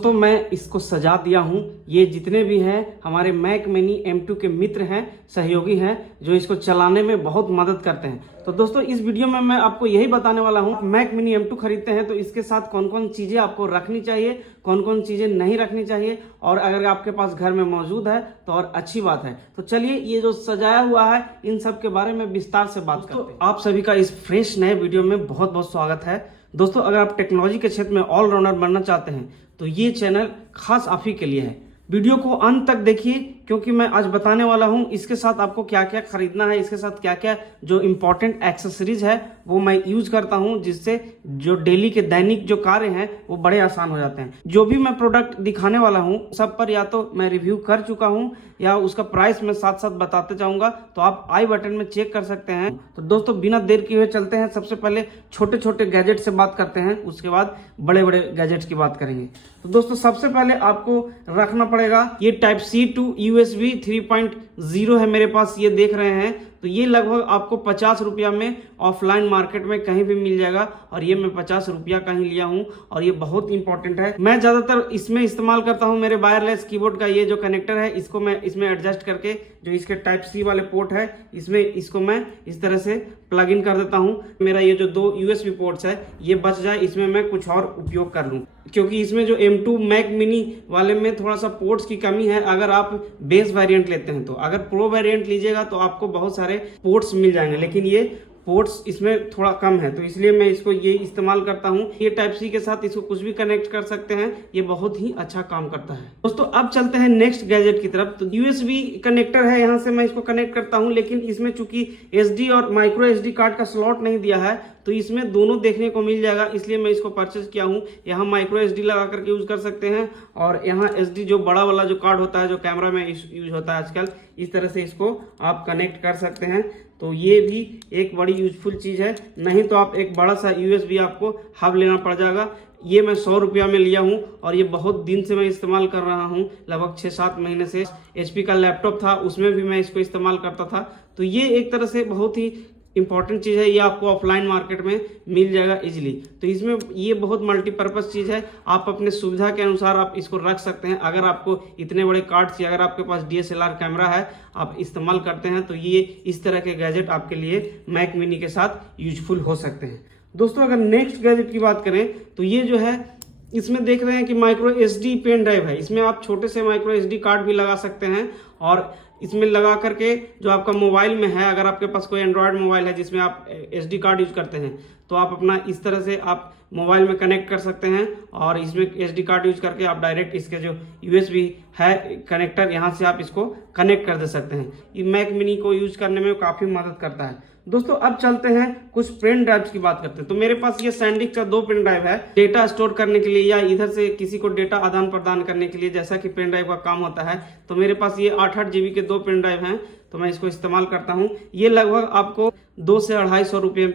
दोस्तों मैं इसको सजा दिया हूँ। ये जितने भी हैं हमारे मैक मिनी M2 के मित्र हैं, सहयोगी हैं, जो इसको चलाने में बहुत मदद करते हैं। तो दोस्तों इस वीडियो में मैं आपको यही बताने वाला हूँ, मैक मिनी M2 खरीदते हैं तो इसके साथ कौन कौन चीज़ें आपको रखनी चाहिए, कौन कौन चीज़ें नहीं रखनी चाहिए, और अगर आपके पास घर में मौजूद है तो और अच्छी बात है। तो चलिए ये जो सजाया हुआ है इन सब के बारे में विस्तार से बात करते हैं। आप सभी का इस फ्रेश नए वीडियो में बहुत बहुत स्वागत है। दोस्तों अगर आप टेक्नोलॉजी के क्षेत्र में ऑलराउंडर बनना चाहते हैं तो ये चैनल खास आप ही के लिए है। वीडियो को अंत तक देखिए क्योंकि मैं आज बताने वाला हूं इसके साथ आपको क्या क्या खरीदना है, इसके साथ क्या क्या जो इंपॉर्टेंट एक्सेसरीज है वो मैं यूज करता हूं, जिससे जो डेली के दैनिक जो कार्य हैं वो बड़े आसान हो जाते हैं। जो भी मैं प्रोडक्ट दिखाने वाला हूं सब पर या तो मैं रिव्यू कर चुका हूं या उसका प्राइस मैं साथ साथ बताते जाऊंगा, तो आप आई बटन में चेक कर सकते हैं। तो दोस्तों बिना देर किए हुए चलते हैं। सबसे पहले छोटे छोटे गैजेट से बात करते हैं, उसके बाद बड़े बड़े गैजेट्स की बात करेंगे। तो दोस्तों सबसे पहले आपको रखना पड़ेगा ये Type-C to USB 3.0 है मेरे पास, ये देख रहे हैं। तो ये लगभग आपको 50 रुपया में ऑफलाइन मार्केट में कहीं भी मिल जाएगा, और ये मैं 50 रुपया का ही लिया हूँ और ये बहुत इंपॉर्टेंट है। मैं ज्यादातर इसमें इस्तेमाल करता हूँ मेरे वायरलेस कीबोर्ड का ये जो कनेक्टर है, इसको मैं इसमें एडजस्ट करके जो इसके Type-C वाले पोर्ट है इसमें इसको मैं इस तरह से प्लग इन कर देता हूँ। मेरा ये जो 2 USB पोर्ट्स है ये बच जाए, इसमें मैं कुछ और उपयोग कर लूँ, क्योंकि इसमें जो M2 मैक मिनी वाले में थोड़ा सा पोर्ट्स की कमी है। अगर आप बेस वेरिएंट लेते हैं तो, अगर प्रो वेरिएंट लीजिएगा तो आपको बहुत सारे पोर्ट्स मिल जाएंगे, लेकिन ये पोर्ट्स इसमें थोड़ा कम है, तो इसलिए मैं इसको ये इस्तेमाल करता हूँ। ये Type-C के साथ इसको कुछ भी कनेक्ट कर सकते हैं, ये बहुत ही अच्छा काम करता है। दोस्तों अब चलते हैं नेक्स्ट गैजेट की तरफ। तो USB कनेक्टर है, यहाँ से मैं इसको कनेक्ट करता हूँ, लेकिन इसमें चूंकि SD और माइक्रो SD कार्ड का स्लॉट नहीं दिया है तो इसमें दोनों देखने को मिल जाएगा, इसलिए मैं इसको परचेज किया हूँ। यहाँ माइक्रो SD लगा करके यूज कर सकते हैं, और यहाँ SD जो बड़ा वाला जो कार्ड होता है जो कैमरा में यूज होता है आजकल, इस तरह से इसको आप कनेक्ट कर सकते हैं। तो ये भी एक बड़ी यूजफुल चीज़ है। नहीं तो आप एक बड़ा सा USB आपको हब लेना पड़ जाएगा। ये मैं 100 रुपया में लिया हूँ और ये बहुत दिन से मैं इस्तेमाल कर रहा हूँ, लगभग 6-7 महीने से। HP का लैपटॉप था उसमें भी मैं इसको इस्तेमाल करता था। तो ये एक तरह से बहुत ही इंपॉर्टेंट चीज़ है, ये आपको ऑफलाइन मार्केट में मिल जाएगा इजीली। तो इसमें ये बहुत मल्टीपर्पज़ चीज़ है, आप अपने सुविधा के अनुसार आप इसको रख सकते हैं। अगर आपको इतने बड़े कार्ड चाहिए, अगर आपके पास DSLR कैमरा है आप इस्तेमाल करते हैं, तो ये इस तरह के गैजेट आपके लिए मैक मिनी के साथ यूजफुल हो सकते हैं। दोस्तों अगर नेक्स्ट गैजेट की बात करें तो ये जो है, इसमें देख रहे हैं कि माइक्रो SD पेन ड्राइव है। इसमें आप छोटे से माइक्रो SD कार्ड भी लगा सकते हैं, और इसमें लगा करके जो आपका मोबाइल में है, अगर आपके पास कोई एंड्रॉयड मोबाइल है जिसमें आप SD कार्ड यूज करते हैं, तो आप अपना इस तरह से आप मोबाइल में कनेक्ट कर सकते हैं, और इसमें SD कार्ड यूज करके आप डायरेक्ट इसके जो USB है कनेक्टर, यहाँ से आप इसको कनेक्ट कर दे सकते हैं। ये मैक मिनी को यूज करने में काफ़ी मदद करता है। दोस्तों अब चलते हैं कुछ पेन ड्राइव्स की बात करते हैं। तो मेरे पास ये SanDisk का 2 पेन ड्राइव है, डेटा स्टोर करने के लिए या इधर से किसी को डेटा आदान प्रदान करने के लिए, जैसा कि पेन ड्राइव का काम होता है। तो मेरे पास ये 8-8 GB के 2 पेन ड्राइव हैं, तो मैं इसको इस्तेमाल करता हूँ। ये लगभग आपको 200 से 250 रुपये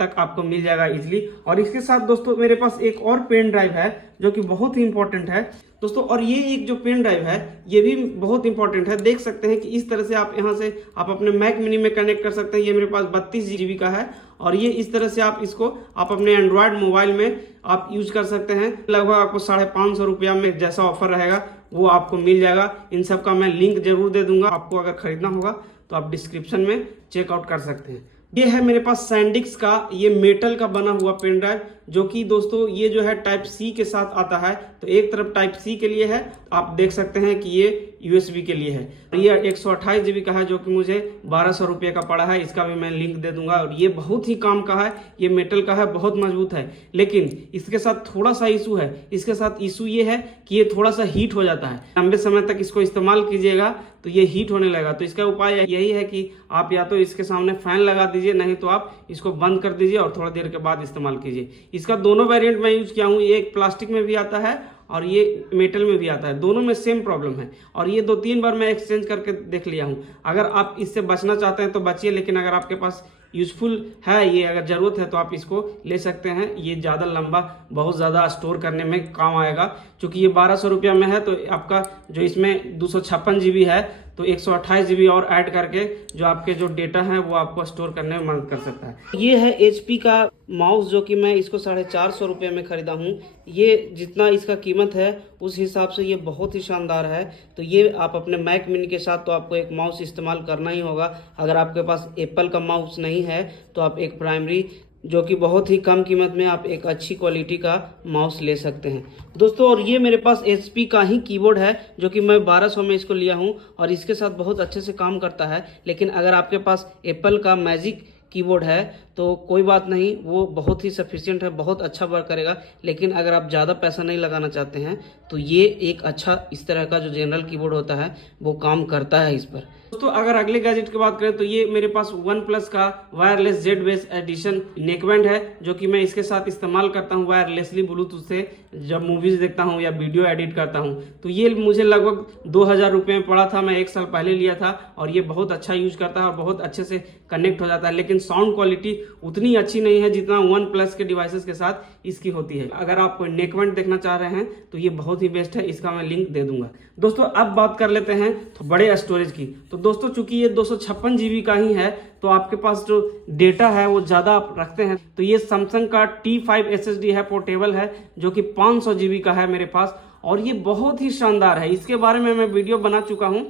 तक आपको मिल जाएगा इजीली। और इसके साथ दोस्तों मेरे पास एक और पेन ड्राइव है जो कि बहुत ही इंपॉर्टेंट है दोस्तों, और ये एक जो पेन ड्राइव है ये भी बहुत इंपॉर्टेंट है। देख सकते हैं कि इस तरह से आप यहाँ से आप अपने मैक मिनी में कनेक्ट कर सकते हैं। ये मेरे पास 32 GB का है, और ये इस तरह से आप इसको आप अपने एंड्रॉयड मोबाइल में आप यूज कर सकते हैं। लगभग आपको 550 रुपया में जैसा ऑफर रहेगा वो आपको मिल जाएगा। इन सब का मैं लिंक जरूर दे दूंगा, आपको अगर खरीदना होगा तो आप डिस्क्रिप्शन में चेकआउट कर सकते हैं। ये है मेरे पास SanDisk का ये मेटल का बना हुआ पेन ड्राइव, जो कि दोस्तों ये जो है Type-C के साथ आता है। तो एक तरफ Type-C के लिए है, आप देख सकते हैं कि ये USB के लिए है। ये 128 GB का है, जो कि मुझे 1200 रुपये का पड़ा है। इसका भी मैं लिंक दे दूंगा, और ये बहुत ही काम का है। ये मेटल का है, बहुत मजबूत है, लेकिन इसके साथ थोड़ा सा इशू है। इसके साथ इशू ये है कि ये थोड़ा सा हीट हो जाता है। लंबे समय तक इसको इस्तेमाल कीजिएगा तो ये हीट होने लगेगा। तो इसका उपाय यही है कि आप या तो इसके सामने फैन लगा दीजिए, नहीं तो आप इसको बंद कर दीजिए और थोड़ा देर के बाद इस्तेमाल कीजिए। इसका दोनों वेरिएंट मैं यूज किया हूँ, ये एक प्लास्टिक में भी आता है और ये मेटल में भी आता है, दोनों में सेम प्रॉब्लम है। और ये 2-3 बार मैं एक्सचेंज करके देख लिया हूँ। अगर आप इससे बचना चाहते हैं तो बचिए, लेकिन अगर आपके पास यूजफुल है, ये अगर ज़रूरत है तो आप इसको ले सकते हैं। ये ज़्यादा लंबा बहुत ज़्यादा स्टोर करने में काम आएगा। क्योंकि ये 1200 रुपया में है, तो आपका जो इसमें 256 GB है, तो 128 GB और ऐड करके जो आपके जो डेटा है वो आपको स्टोर करने में मदद कर सकता है। ये है HP का माउस जो कि मैं इसको 450 रुपये में ख़रीदा हूँ। ये जितना इसका कीमत है उस हिसाब से ये बहुत ही शानदार है। तो ये आप अपने मैक मिनी के साथ तो आपको एक माउस इस्तेमाल करना ही होगा। अगर आपके पास एप्पल का माउस नहीं है तो आप एक प्राइमरी जो कि बहुत ही कम कीमत में आप एक अच्छी क्वालिटी का माउस ले सकते हैं दोस्तों। और ये मेरे पास HP का ही कीबोर्ड है जो कि मैं 1200 में इसको लिया हूँ और इसके साथ बहुत अच्छे से काम करता है। लेकिन अगर आपके पास एप्पल का मैजिक कीबोर्ड है तो कोई बात नहीं, वो बहुत ही सफिशिएंट है, बहुत अच्छा वर्क करेगा। लेकिन अगर आप ज़्यादा पैसा नहीं लगाना चाहते हैं तो ये एक अच्छा इस तरह का जो जनरल कीबोर्ड होता है वो काम करता है इस पर। दोस्तों अगर अगले गैजेट की बात करें तो ये मेरे पास OnePlus का wireless Z bass edition neckband है जो कि मैं इसके साथ इस्तेमाल करता हूँ वायरलेसली ब्लूटूथ से जब मूवीज़ देखता हूँ या वीडियो एडिट करता हूँ। तो ये मुझे लगभग 2000 रुपये में पड़ा था, मैं 1 साल पहले लिया था और ये बहुत अच्छा यूज करता है और बहुत अच्छे से कनेक्ट हो जाता है। लेकिन साउंड क्वालिटी उतनी अच्छी नहीं है जितना OnePlus के डिवाइसेस के साथ इसकी होती है। अगर आप कोई नेकबैंड देखना चाह रहे हैं तो ये बहुत ही बेस्ट है, इसका मैं लिंक दे दूंगा। दोस्तों अब बात कर लेते हैं तो बड़े स्टोरेज की। तो दोस्तों चूंकि ये 256 GB का ही है तो आपके पास जो डेटा है वो ज़्यादा आप रखते हैं। तो ये सैमसंग का T5 SSD है, पोर्टेबल है, जो कि 500 GB का है मेरे पास और ये बहुत ही शानदार है। इसके बारे में मैं वीडियो बना चुका हूँ।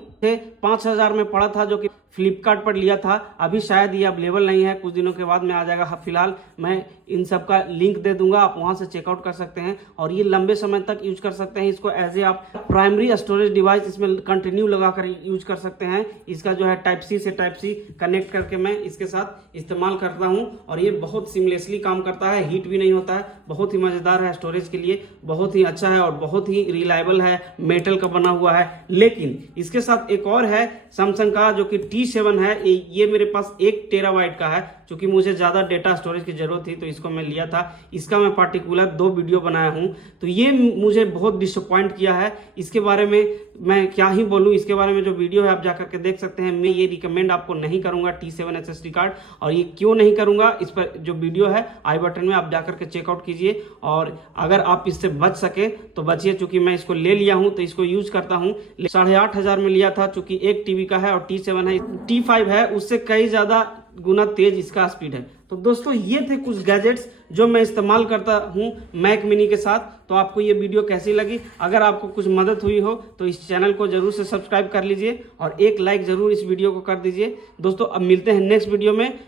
5000 में पड़ा था जो कि फ्लिपकार्ट पर लिया था। अभी शायद ये अवेलेबल नहीं है, कुछ दिनों के बाद में आ जाएगा। फिलहाल मैं इन सब का लिंक दे दूंगा, आप वहां से चेकआउट कर सकते हैं और ये लंबे समय तक यूज कर सकते हैं। इसको एज ए आप प्राइमरी स्टोरेज डिवाइस इसमें कंटिन्यू लगाकर यूज कर सकते हैं। इसका जो है Type-C से Type-C कनेक्ट करके मैं इसके साथ इस्तेमाल करता हूँ और ये बहुत सिमलेसली काम करता है, हीट भी नहीं होता है, बहुत ही मजेदार है, स्टोरेज के लिए बहुत ही अच्छा है और बहुत ही रिलायबल है, मेटल का बना हुआ है। लेकिन इसके साथ एक और है सैमसंग का जो कि T7 है। ये मेरे पास 1 टेराबाइट का है, क्योंकि मुझे ज़्यादा डेटा स्टोरेज की ज़रूरत थी तो इसको मैं लिया था। इसका मैं पार्टिकुलर 2 वीडियो बनाया हूँ। तो ये मुझे बहुत डिसअपॉइंट किया है। इसके बारे में मैं क्या ही बोलूँ, इसके बारे में जो वीडियो है आप जाकर के देख सकते हैं। मैं ये रिकमेंड आपको नहीं करूँगा T7 SSD कार्ड, और ये क्यों नहीं करूँगा, इस पर जो वीडियो है आई बटन में आप जाकर के चेकआउट कीजिए। और अगर आप इससे बच सके तो बचिए, चूँकि मैं इसको ले लिया हूँ तो इसको यूज करता हूँ। 8500 में लिया था, चूँकि 1 TB का है और T7 है, T5 है, उससे कई ज़्यादा गुना तेज इसका स्पीड है। तो दोस्तों ये थे कुछ गैजेट्स जो मैं इस्तेमाल करता हूँ मैक मिनी के साथ। तो आपको ये वीडियो कैसी लगी? अगर आपको कुछ मदद हुई हो तो इस चैनल को जरूर से सब्सक्राइब कर लीजिए और एक लाइक जरूर इस वीडियो को कर दीजिए। दोस्तों अब मिलते हैं नेक्स्ट वीडियो में।